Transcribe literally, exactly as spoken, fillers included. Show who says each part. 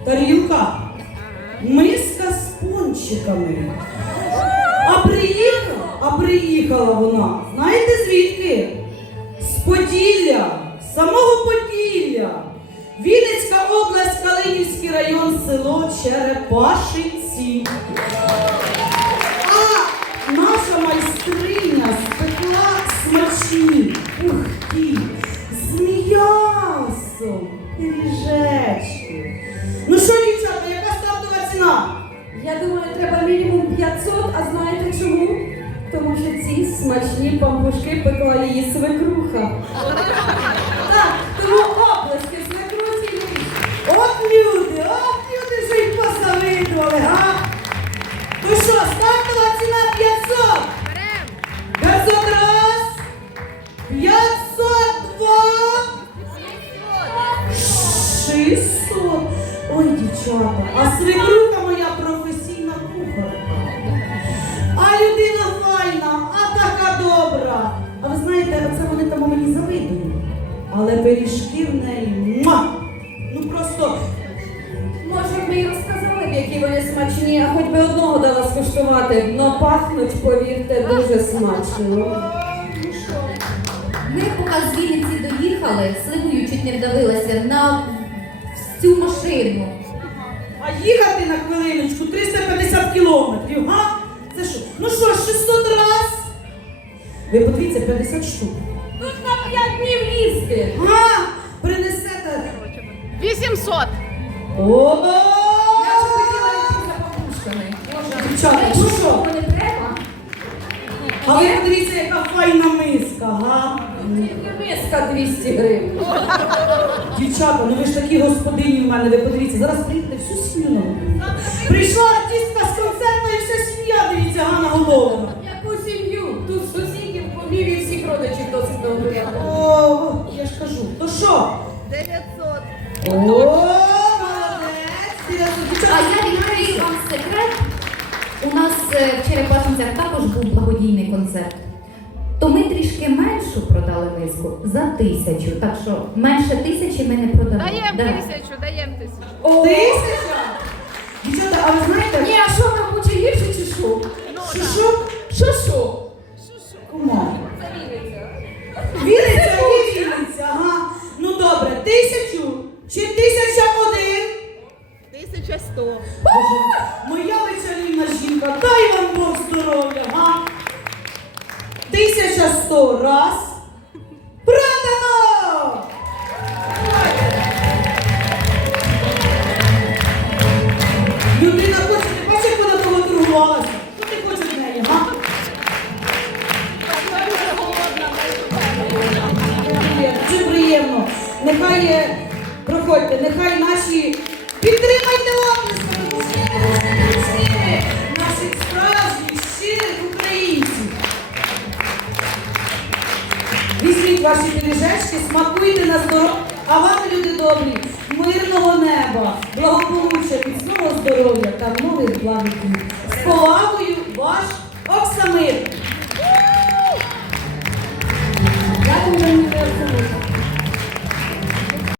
Speaker 1: тарілка, миска з пончиками. А приїхала, а приїхала вона, знаєте звідки? З Поділля, з самого Поділля. Вінницька область, Калинівський район, село Черепашинці. А наша майстриня спекла смачні, пухкі, з м'ясом, пиріжечки. Ну що, дівчата, яка стартова ціна?
Speaker 2: Я думаю, треба мінімум п'ятсот, а знаєте чому? Тому що ці смачні пампушки пекла її свекруха. Так, тому обласки свекрусі любіть.
Speaker 1: От люди, от люди вже й позавидували, га? Ну що, стартова ціна п'ятсот? п'ятсот раз, п'ятсот два, шістсот. Ой, дівчата, а свекруха моя професійна кухарка. А людина файна, а така добра. А ви знаєте, оце вони там мені завидують. Але пиріжки в неї, муа! Ну просто...
Speaker 2: Може б ми й розказали б, які вони смачні, а хоч би одного дала скуштувати. Но пахнуть, повірте, дуже смачно.
Speaker 3: Ми поки з Вінниці доїхали, сливою чуть не вдавилася на цю машину.
Speaker 1: А їхати на хвилиночку триста п'ятдесят кілометрів, га? Це що? Ну що, шістсот раз? Ви подивіться, п'ятдесят штук.
Speaker 2: Тут на п'ять днів їсти.
Speaker 1: Га? Принесете?
Speaker 4: вісімсот.
Speaker 1: О!
Speaker 2: Я вже хотіла йти за пампушками.
Speaker 1: Дівчата, ну що?
Speaker 2: Не треба?
Speaker 1: А ви подивіться, яка файна миска, га?
Speaker 2: Тільки миска двісті гривень.
Speaker 1: Дівчата, ну ви ж такі господині в мене, ви подивіться, зараз прийдете всю сім'ю на голову. Прийшла артистка з концерту і вся сім'я, дивіться, Ганна Головна.
Speaker 2: Яку сім'ю? Тут сусідів, помів і всіх родичів досить добре.
Speaker 1: О, я ж кажу, то що?
Speaker 4: дев'ятсот.
Speaker 1: О, молодець!
Speaker 3: А я відкрию вам секрет. У нас е, в Черепашинцях також був благодійний концерт. То ми трішки меншу продали миску за тисячу. Так що менше тисячі ми не продали.
Speaker 4: Даємо
Speaker 3: Да.
Speaker 4: тисячу, даємо тисячу.
Speaker 1: Тисяча? Дівчата, а ви знаєте?
Speaker 2: Ні, а що ми хоче гірше чи що?
Speaker 1: Що, що?
Speaker 2: Що що?
Speaker 1: Кума?
Speaker 4: Це Вінниця.
Speaker 1: Вінниця і Вінниця, ага. Ну добре, тисячу чи тисяча один?
Speaker 4: тисяча сто.
Speaker 1: Боже, моя вечерівна жінка, дай вам Бог здоров'я, га? Тисяча сто раз. Продано! Людина хоче, ти бачиш, як вона того торгувалася? Що ти хочеш від неї, га? Дуже приємно. Нехай, е, проходьте, нехай наші, підтримайте обласками, тому що я дуже ручними наших справжніх, щирих українців. Візьміть ваші пиріжечки, смакуйте на здоров'я, а вам, люди добрі, мирного неба, благополуччя, міцного здоров'я та нових благодій. З повагою, ваш Оксамир.
Speaker 2: Дякую, мені не